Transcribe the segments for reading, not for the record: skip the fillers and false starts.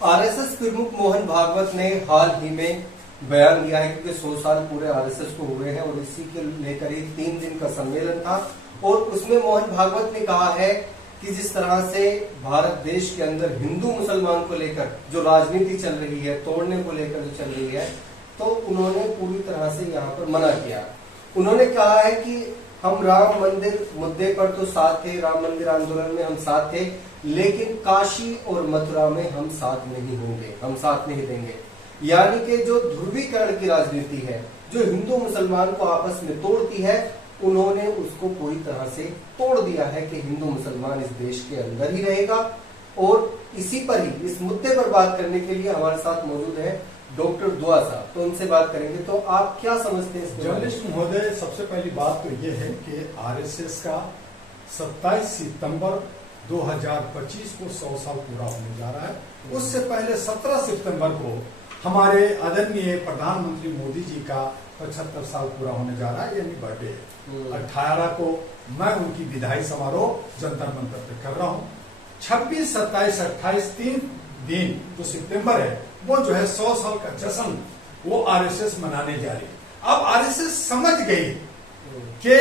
RSS प्रमुख मोहन भागवत ने हाल ही में बयान दिया है, क्योंकि 100 साल पूरे आरएसएस को हुए हैं और इसी के लेकर ही 3 दिन का सम्मेलन था। और उसमें मोहन भागवत ने कहा है कि जिस तरह से भारत देश के अंदर हिंदू मुसलमान को लेकर जो राजनीति चल रही है, तोड़ने को लेकर जो चल रही है, तो उन्होंने पूरी तरह से यहाँ पर मना किया। उन्होंने कहा है कि हम राम मंदिर मुद्दे पर तो साथ थे, राम मंदिर आंदोलन में हम साथ थे, लेकिन काशी और मथुरा में हम साथ नहीं होंगे, हम साथ नहीं देंगे। यानी कि जो ध्रुवीकरण की राजनीति है, जो हिंदू मुसलमान को आपस में तोड़ती है, उन्होंने उसको पूरी तरह से तोड़ दिया है कि हिंदू मुसलमान इस देश के अंदर ही रहेगा। और इसी पर ही, इस मुद्दे पर बात करने के लिए हमारे साथ मौजूद है डॉक्टर दुआ साहब, तो उनसे बात करेंगे। तो आप क्या समझते हैं? जर्नलिस्ट महोदय, सबसे पहली बात तो ये है कि आरएसएस का 27 सितंबर 2025 को 100 साल पूरा होने जा रहा है। उससे पहले 17 सितंबर को हमारे आदरणीय प्रधानमंत्री मोदी जी का 75 साल पूरा होने जा रहा है, यानी बर्थडे है। 18 को मैं उनकी विदाई समारोह जंतर मंतर पे कर रहा हूँ। 26, 27, 28 3 दिन जो सितंबर है, वो जो है 100 साल का जश्न वो आरएसएस मनाने जा रही है। अब आरएसएस समझ गई कि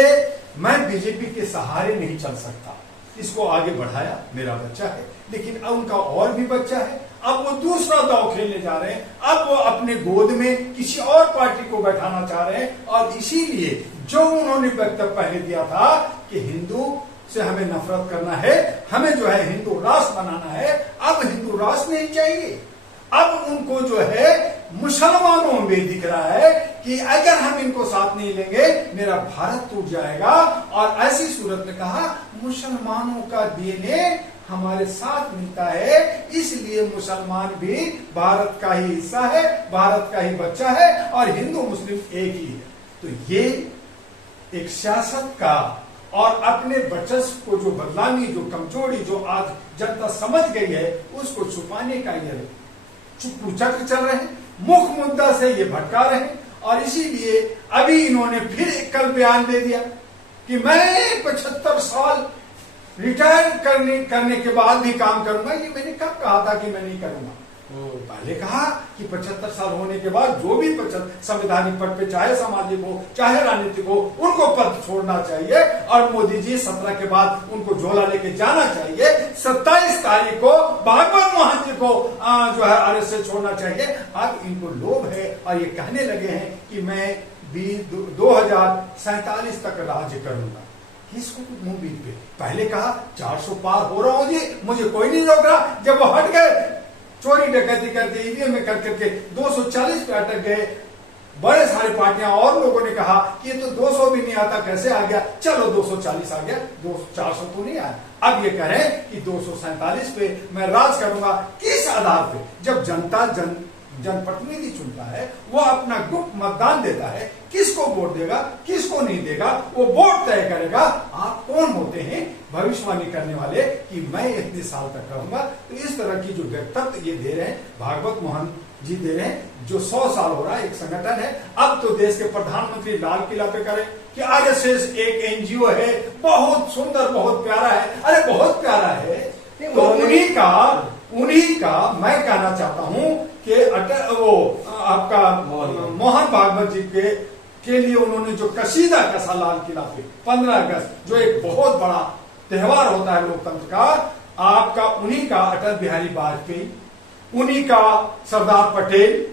मैं बीजेपी के सहारे नहीं चल सकता, इसको आगे बढ़ाया, मेरा बच्चा है, लेकिन अब उनका और भी बच्चा है। अब वो दूसरा दांव खेलने जा रहे हैं। अब वो अपने गोद में किसी और पार्टी को बैठाना चाह रहे हैं। और इसीलिए जो उन्होंने वक्तव्य पहले दिया था कि हिंदू से हमें नफरत करना है, हमें जो है हिंदू राष्ट्र बनाना है, अब हिंदू राष्ट्र नहीं चाहिए। अब उनको जो है मुसलमानों में दिख रहा है कि अगर हम इनको साथ नहीं लेंगे, मेरा भारत टूट जाएगा। और ऐसी सूरत में कहा, मुसलमानों का डीएनए हमारे साथ मिलता है, इसलिए मुसलमान भी भारत का ही हिस्सा है, भारत का ही बच्चा है, और हिंदू मुस्लिम एक ही है। तो ये एक सियासत का और अपने वर्चस्व को जो बदलानी, जो कमजोरी, जो आज जनता समझ गई है, उसको छुपाने का ये चक्र चल रहे हैं। मुख्य मुद्दा से ये भटका रहे हैं। और इसीलिए अभी इन्होंने फिर कल बयान दे दिया कि मैं 75 साल रिटायर करने के बाद भी काम करूंगा। ये मैंने कब कहा था कि मैं नहीं करूंगा? पहले कहा कि 75 साल होने के बाद जो भी संवैधानिक पद पे, चाहे सामाजिक हो चाहे राजनीतिक हो, उनको पद छोड़ना चाहिए। और मोदी जी 17 के बाद उनको झोला लेके जाना चाहिए। 27 तारीख को भागवत मोहन जी को जो है आरएसएस छोड़ना चाहिए। अब इनको लोभ है और ये कहने लगे हैं कि मैं 2047 तक राज्य करूंगा। किसको मुंह बीत पे? पहले कहा 400 पार हो रहा हूं जी, मुझे कोई नहीं रोक रहा। जब वो हट गए, चोरी डकैती करके, ईवीएम में कर करके 240 पे अटक गए, बड़े सारे पार्टियां और लोगों ने कहा कि ये तो 200 भी नहीं आता, कैसे आ गया? चलो 240 आ गया, 400 तो नहीं आया। अब ये कह रहे हैं कि 247 पे मैं राज करूंगा। किस आधार पे? जब जनता जनप्रतिनिधि चुनता है, वो अपना गुप्त मतदान देता है, किसको वोट देगा किसको नहीं देगा वो वोट तय करेगा। आप कौन होते हैं भविष्यवाणी करने वाले कि मैं इतने साल तक रहूंगा? तो इस तरह की जो वक्तव्य ये दे रहे हैं भागवत मोहन जी दे रहे हैं, जो 100 साल हो रहा है, एक संगठन है। अब तो देश के प्रधानमंत्री लाल किला पे करें कि आरएसएस एक एनजीओ है, बहुत सुंदर, बहुत प्यारा है। अरे बहुत प्यारा है, तो उन्हीं का मैं कहना चाहता हूं कि वो आपका मोहन भागवत जी के लिए उन्होंने जो कसीदा कसा लाल किला पे 15 अगस्त, जो एक बहुत बड़ा त्योहार होता है लोकतंत्र का, आपका उन्हीं का अटल बिहारी वाजपेयी, उन्हीं का सरदार पटेल,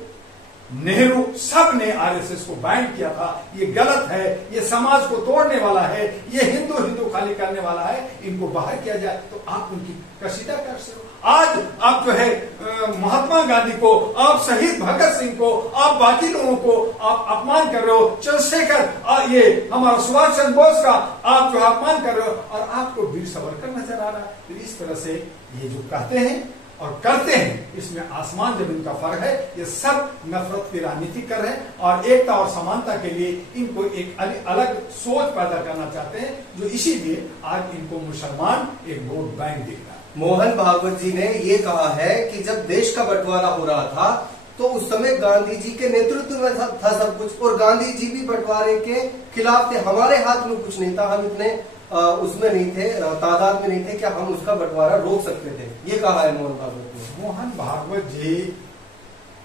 नेहरू, सब ने आरएसएस को बैन किया था। ये गलत है, ये समाज को तोड़ने वाला है, ये हिंदू हिंदू खाली करने वाला है, इनको बाहर किया जाए। तो आप उनकी कसीदा कर सकते हो। आज आप जो है महात्मा गांधी को, आप शहीद भगत सिंह को, आप बाकी लोगों को आप अपमान कर रहे हो। चंद्रशेखर, ये हमारा सुभाष चंद्र बोस का आप जो अपमान कर रहे हो, और आपको वीर सावरकर नजर आ रहा है। तो इस तरह से ये जो कहते हैं और करते हैं, इसमें आसमान जमीन का फर्क है। ये सब नफरत की राजनीति कर रहे हैं और एकता और समानता के लिए इनको एक अलग सोच पैदा करना चाहते हैं, जो इसीलिए आज इनको मुसलमान एक वोट बैंक दिख रहा है। मोहन भागवत जी ने ये कहा है कि जब देश का बंटवारा हो रहा था, तो उस समय गांधी जी के नेतृत्व में था सब कुछ, और गांधी जी भी बंटवारे के खिलाफ थे। हमारे हाथ में कुछ नहीं था, हम इतने उसमें नहीं थे, तादाद में नहीं थे कि हम उसका बंटवारा रोक सकते थे। ये कहा है मोहन भागवत ने। मोहन भागवत जी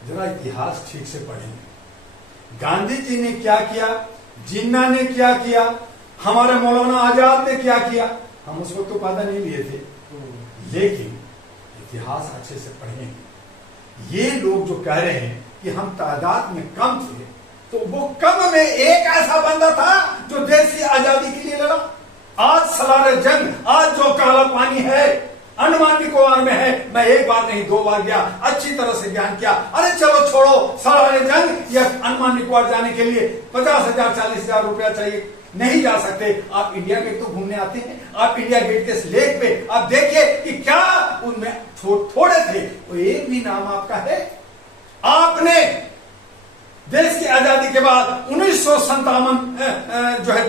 जरा इतिहास ठीक से पढ़ें। गांधी जी ने क्या किया, जिन्ना ने क्या किया, हमारे मौलाना आजाद ने क्या किया, हम उस वक्त तो पैदा नहीं लिए थे, लेकिन इतिहास अच्छे से पढ़ेंगे। ये लोग जो कह रहे हैं कि हम तादाद में कम थे, तो वो कम में एक ऐसा बंदा था जो देश की आजादी के लिए लड़ा। आज सलार जंग, आज जो काला पानी है अंडमान निकोबार में है, मैं एक बार नहीं 2 बार गया, अच्छी तरह से ज्ञान किया। अरे चलो छोड़ो सलार जंग या अंडमान निकोबार जाने के लिए 50,000 40,000 रुपया चाहिए, नहीं जा सकते। आप इंडिया गेट तो घूमने आते हैं, आप इंडिया गेट के लेक पे आप देखिए कि क्या उनमें थोड़े थे, तो एक भी नाम आपका है। आपने देश की आजादी के बाद 1957 जो है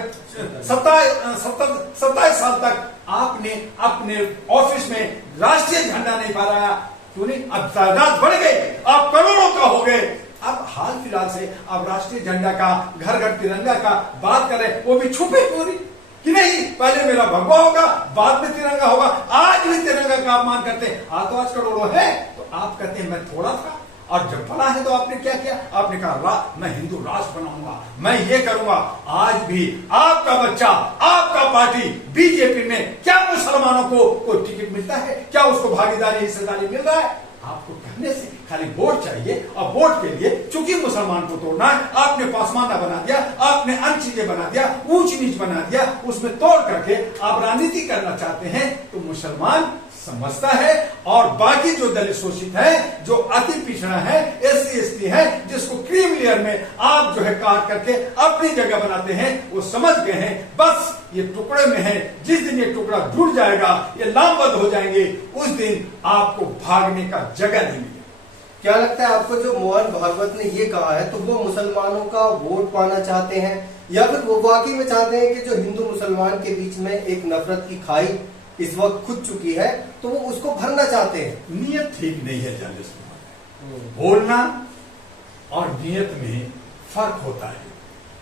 27 साल तक आपने अपने ऑफिस में राष्ट्रीय झंडा नहीं फहराया, क्यों नहीं? अब तादाद बढ़ गई, आप करोड़ों का हो गए। अब हाल फिलहाल से आप राष्ट्रीय झंडा का, घर घर तिरंगा का बात करें, वो भी छुपे पूरी कि नहीं, पहले मेरा भगवा होगा, बाद में तिरंगा होगा। आज भी तिरंगा का अपमान करते हैं। तो आज करोड़ों है, तो आप कहते हैं मैं थोड़ा था, और जब बड़ा है तो आपने क्या किया? आपने कहा मैं हिंदू राष्ट्र बनाऊंगा, मैं ये करूंगा। आज भी आपका बच्चा, आपका पार्टी बीजेपी में, क्या मुसलमानों को कोई टिकट मिलता है? क्या उसको भागीदारी हिस्सेदारी मिल रहा है? आपको कहने से खाली वोट चाहिए, और वोट के लिए चूंकि मुसलमान को तोड़ना है, आपने पासमाना बना दिया, आपने अन्य चीजें बना दिया, ऊंच नीच बना दिया, उसमें तोड़ करके आप राजनीति करना चाहते हैं। तो मुसलमान समझता है, और बाकी जो दलित शोषित है, जो अति पिछड़ा है, SC ST है, जिसको क्रीम लेयर में आप जो है काट करके अपनी जगह बनाते हैं, वो समझ गए हैं बस ये टुकड़े में है। जिस दिन ये टुकड़ा जुड़ जाएगा, ये लामबद्ध हो जाएंगे, उस दिन आपको भागने का जगह नहीं मिलेगी। क्या लगता है आपको, जो मोहन भागवत ने ये कहा है, तो वो मुसलमानों का वोट पाना चाहते हैं, या फिर वो वाकई में चाहते हैं कि जो हिंदू मुसलमान के बीच में एक नफरत की खाई इस वक्त खुद चुकी है, तो वो उसको भरना चाहते हैं? नियत ठीक नहीं है जर्नलिस्ट, बोलना और नियत में फर्क होता है।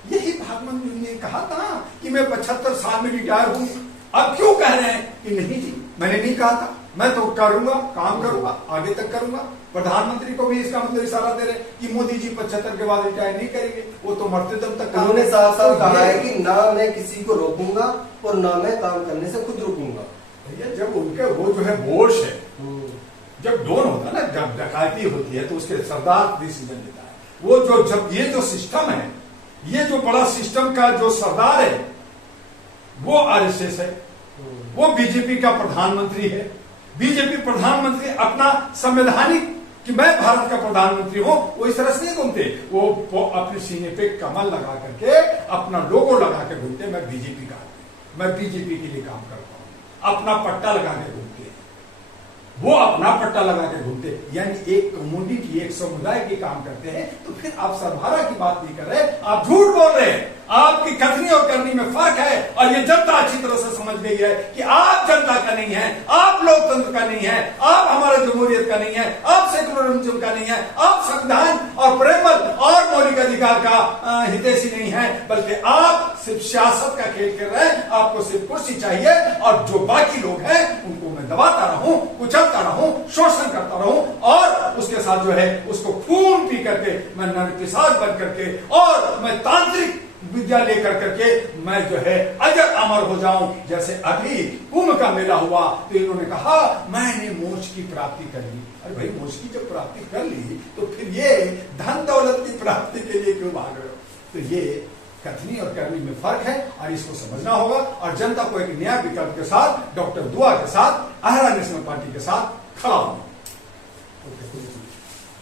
यही भागवत ने कहा था कि मैं 75 साल में रिटायर हूं। अब क्यों कह रहे हैं कि नहीं जी, मैंने नहीं कहा था, मैं तो करूंगा, काम करूंगा, आगे तक करूंगा। प्रधानमंत्री को भी इसका मतलब इशारा दे रहे कि मोदी जी 75 के बाद रिटायर नहीं करेंगे, वो तो मरते दम तक। उन्होंने साफ साफ कहा है कि ना मैं किसी को रोकूंगा और ना मैं काम करने से खुद रुकूंगा। जब उनके वो जो है बोर्ड है, जब डोन होता है ना, जब डकैती होती है तो उसके सरदार डिसीजन लेता है। वो जो जब ये जो सिस्टम है, ये जो बड़ा सिस्टम का जो सरदार है वो RSS है, वो बीजेपी का प्रधानमंत्री है। बीजेपी प्रधानमंत्री अपना संवैधानिक कि मैं भारत का प्रधानमंत्री हूं, वो इस तरह से नहीं घूमते। वो अपने सीने पे कमल लगा करके, अपना लोगो लगा के घूमते, मैं बीजेपी का, मैं बीजेपी के लिए काम करता हूं। अपना पट्टा लगा के घूमते, वो अपना पट्टा लगा के घूमते, यानी एक कम्युनिटी, एक समुदाय के काम करते हैं। तो फिर आप सरभारा की बात नहीं कर रहे, आप झूठ बोल रहे हैं। आपकी कथनी और करनी में फर्क है, और ये जनता अच्छी तरह से समझ गई है कि आप जनता का नहीं है, आप लोकतंत्र का नहीं है, आप हमारे जमहूरियत का नहीं है, आप सेकुलरिज्म का नहीं है, आप संविधान और प्रेमल और मौलिक अधिकार का हितैषी नहीं है, बल्कि आप सिर्फ सियासत का खेल खेल रहे हैं। आपको सिर्फ कुर्सी चाहिए, और जो बाकी लोग हैं उनको मैं दबाता रहूं, कुचलता रहूं, शोषण करता रहूं, और उसके साथ जो है उसको खून पी करके मैं नरपिशाच बन करके, और मैं तांत्रिक विद्या लेकर करके मैं जो है अजर अमर हो जाऊं। जैसे अभी कुंभ का मेला हुआ, तो इन्होंने कहा मैंने मोक्ष की प्राप्ति कर ली। अरे भाई, मोक्ष की जब प्राप्ति कर ली, तो फिर ये धन दौलत की प्राप्ति के लिए क्यों भाग रहे हो? तो ये कथनी और करनी में फर्क है, और इसको समझना होगा, और जनता को एक नया विकल्प के साथ, डॉक्टर दुआ के साथ, अहरा नेशनल पार्टी के साथ खड़ा होना।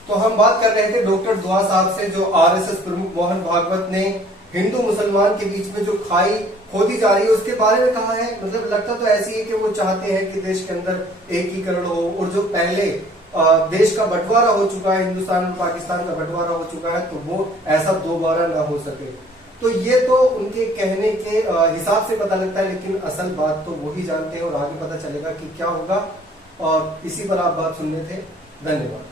तो हम बात कर रहे थे डॉक्टर दुआ साहब से, जो RSS प्रमुख मोहन भागवत ने हिंदू मुसलमान के बीच में जो खाई खोदी जा रही है उसके बारे में कहा है। मतलब लगता तो ऐसी है कि वो चाहते हैं कि देश के अंदर एकीकरण हो, और जो पहले देश का बंटवारा हो चुका है, हिंदुस्तान और पाकिस्तान का बंटवारा हो चुका है, तो वो ऐसा दोबारा ना हो सके। तो ये तो उनके कहने के हिसाब से पता लगता है, लेकिन असल बात तो वही जानते हैं, और आगे पता चलेगा कि क्या होगा। और इसी पर आप बात सुन रहे थे। धन्यवाद।